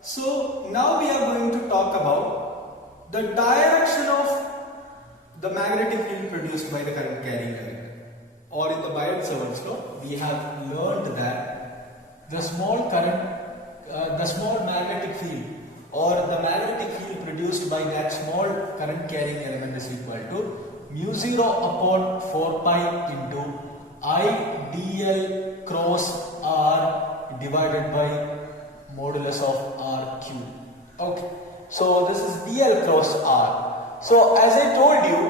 So now we are going to talk about the direction of the magnetic field produced by the current carrying element. Or in the Biot-Savart's law, we have learned that the small magnetic field or the magnetic field produced by that small current carrying element is equal to mu 0 upon 4 pi into I dl cross r divided by modulus of r cube. Okay, so this is dl cross r. So as I told you,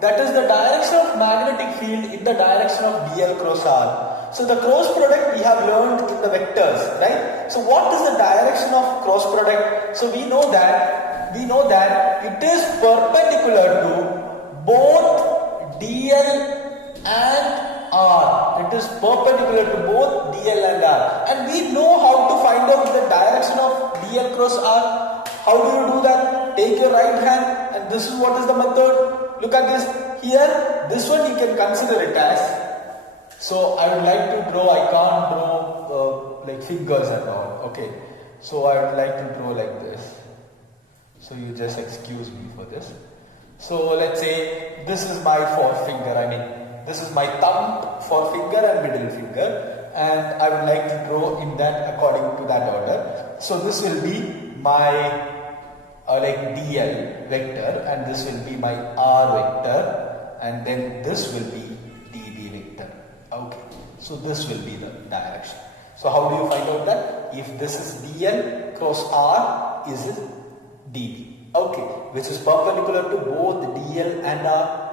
that is the direction of magnetic field in the direction of dl cross r. So the cross product we have learned in the vectors, right? So what is the direction of cross product? So we know that it is perpendicular to both dl and r. It is perpendicular to both dl and r. And we know how to find out the direction of dl cross r. How do you do that? Take your right hand, and this is what is the method. Look at this here. This one you can consider it as. So I would like to draw. I can't draw like fingers and all. Okay. So I would like to draw like this. So you just excuse me for this. So let's say this is my forefinger. I mean, this is my thumb, forefinger and middle finger, and I would like to draw in that according to that order. So this will be my like dl vector, and this will be my r vector, and then this will be db vector. Okay, so this will be the direction. So how do you find out that? If this is dl cross r, is it db? Okay, which is perpendicular to both dl and r.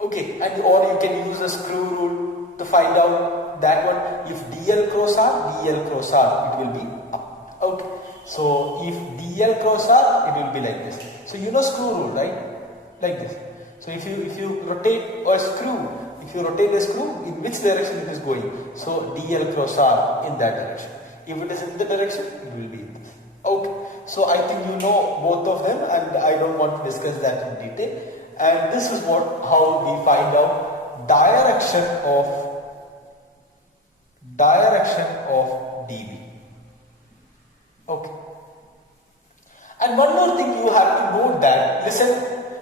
Okay, and or you can use a screw rule to find out that one. If dl cross r, it will be up. Okay, so if dl cross r, it will be like this. So you know screw rule, right? Like this. So if you rotate a screw, if you rotate the screw, in which direction it is going? So dl cross r in that direction. If it is in the direction, it will be in this. Okay, so I think you know both of them, and I don't want to discuss that in detail. And this is how we find out direction of dB. Okay. And one more thing you have to note that, listen,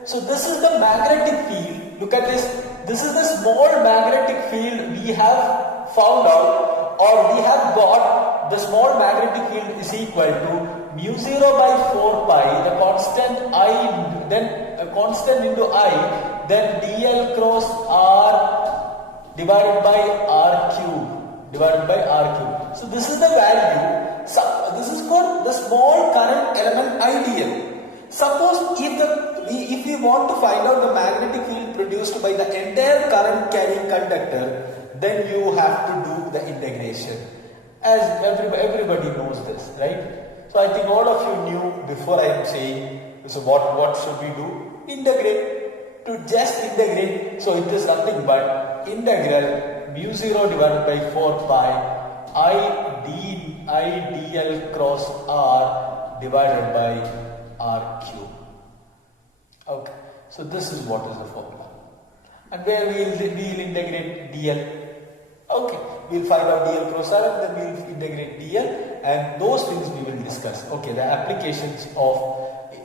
so this is the magnetic field. Look at this. This is the small magnetic field we have found out, or we have got. The small magnetic field is equal to mu 0 by 4 pi, the constant I, then a constant into I, then dl cross r divided by r cube. So this is the value. So this is called the small current element ideal. Suppose if we want to find out the magnetic field produced by the entire current carrying conductor, then you have to do the integration. As everybody knows this, right? So I think all of you knew before I am saying. So what should we do? Integrate. To just integrate. So it is nothing but integral mu 0 divided by 4 pi I dl cross r divided by r cube. Okay. So this is what is the formula. And where we'll integrate dl. Okay, we'll find out dl cross r, and then we'll integrate dl, and those things we will discuss. Okay, the applications of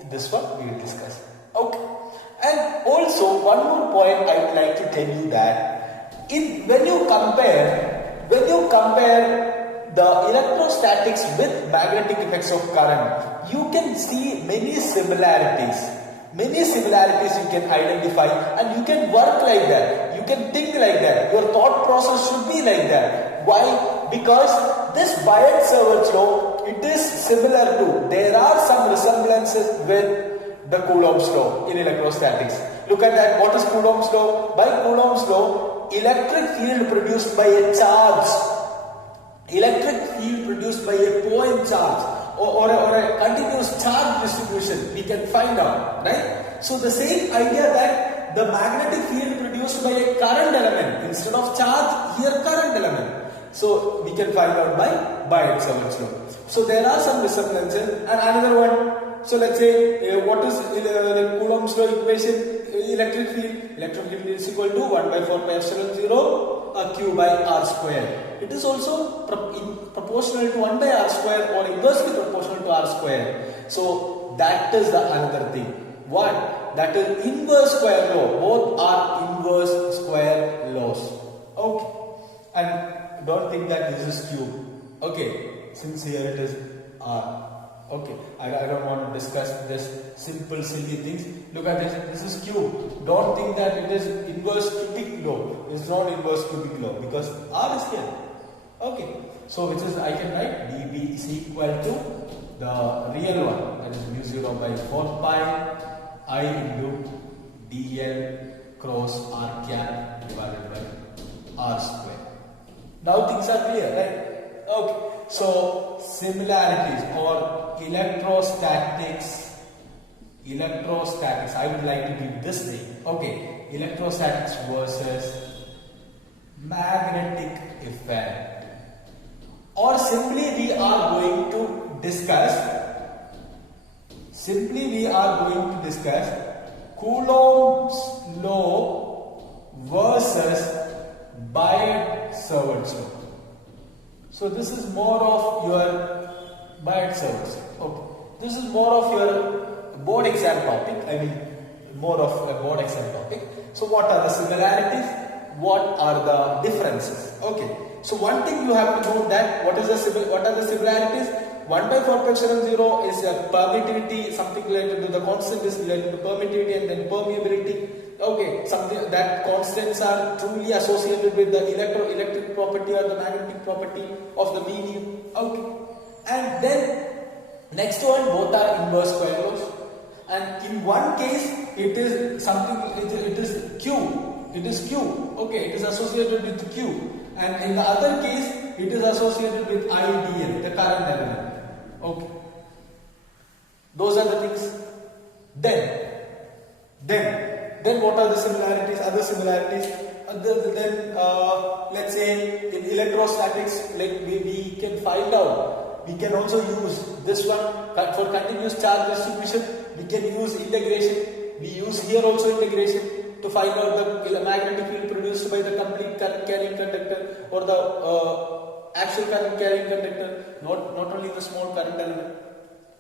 this one we will discuss. Okay, and also one more point I would like to tell you that when you compare the electrostatics with magnetic effects of current, you can see many similarities. Many similarities you can identify, and you can work like that. You can think like that. Your thought process should be like that. Why? Because this Biot-Savart's law, it is similar to, there are some resemblances with the Coulomb's law in electrostatics. Look at that. What is Coulomb's law? By Coulomb's law, electric field produced by a charge, electric field produced by a point charge, or a continuous charge distribution, we can find out, right? So the same idea that the magnetic field produced by a current element, instead of charge, here current element. So we can find out by Biot-Savart's law. So there are some resemblances. And another one, so let's say what is the Coulomb's law equation? Electric field is equal to 1 by 4 pi epsilon 0 q by r square. it is also proportional to 1 by r square or inversely proportional to r square. So that is the another thing. What? That is inverse square law. Both are inverse square laws. Okay. And don't think that this is cube. Okay. Since here it is r. Okay, I don't want to discuss this simple silly things. Look at this, this is cube. Don't think that it is inverse cubic law. It's not inverse cubic law because r is here. Okay, so which is I can write dB is equal to the real one, that is mu 0 by 4 pi I into dl cross r cap divided by r square. Now things are clear, right? Okay, so similarities or electrostatics, I would like to give this name. Okay, electrostatics versus magnetic effect, or simply we are going to discuss Coulomb's law versus Biot-Savart law. So this is more of your Biot-Savart. Okay. This is more of your board exam topic. I mean, more of a board exam topic. So what are the similarities? What are the differences? Okay. So one thing you have to know that what are the similarities? 1 by 4 pi epsilon 0 is a permittivity, something related to the constant is related to permittivity and then permeability. Okay, something that constants are truly associated with the electric property or the magnetic property of the medium. Okay, and then next one, both are inverse square laws, and in one case it is something, it is Q. Okay, it is associated with Q, and in the other case it is associated with IDL, the current element. Okay, those are the things. Then what are the similarities? Other similarities. Then let's say in electrostatics, like we can find out. We can also use this one for continuous charge distribution. We can use integration. We use here also integration to find out the magnetic field produced by the complete current carrying conductor or the actual current carrying conductor, not only the small current element.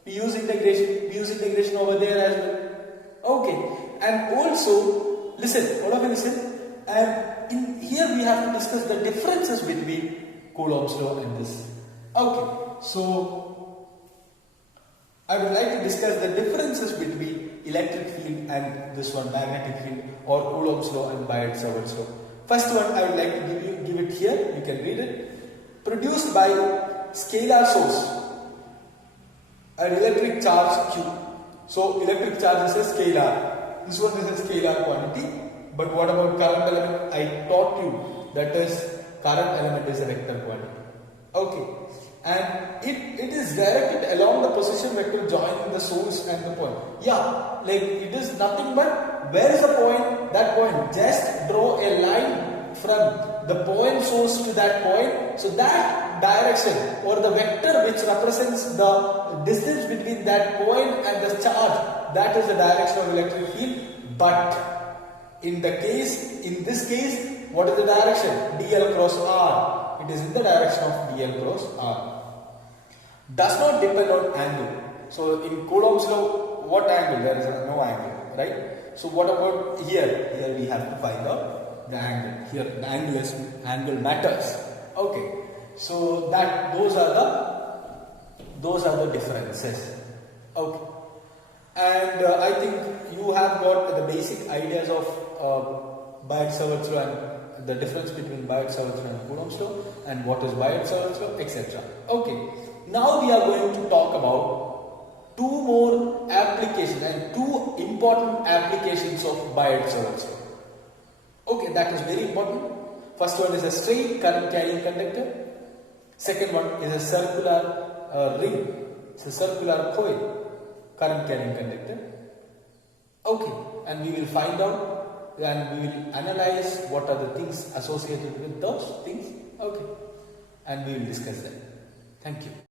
We use integration over there as well. Okay, and also listen, all of you listen. And in here we have to discuss the differences between Coulomb's law and this. Okay, so I would like to discuss the differences between electric field and this one, magnetic field, or Coulomb's law and Biot-Savart law. First one I would like to give it here. You can read it. Produced by scalar source, an electric charge Q. So electric charge is a scalar. This one is a scalar quantity. But what about current element? I taught you that is current element is a vector quantity. Okay. And it is directed along the position vector joining the source and the point. Yeah, like it is nothing but where is the point? That point. Just draw a line from the point source to that point. So that direction or the vector which represents the distance between that point and the charge, that is the direction of electric field. But in this case, what is the direction? dl cross r. It is in the direction of dl cross r. Does not depend on angle. So in Coulomb's law, what angle? There is no angle, right? So what about here? Here we have to find out the angle. Here the angle matters. Okay. So those are the differences. Okay. And I think you have got the basic ideas of Biot-Savart law and the difference between Biot-Savart law and Coulomb's law and what is Biot-Savart law, etc. Okay. Now we are going to talk about two more applications and two important applications of Biot-Savart law. Okay, that is very important. First one is a straight current carrying conductor. Second one is a circular ring. It's a circular coil, current carrying conductor. Okay, and we will find out and we will analyze what are the things associated with those things. Okay, and we will discuss them. Thank you.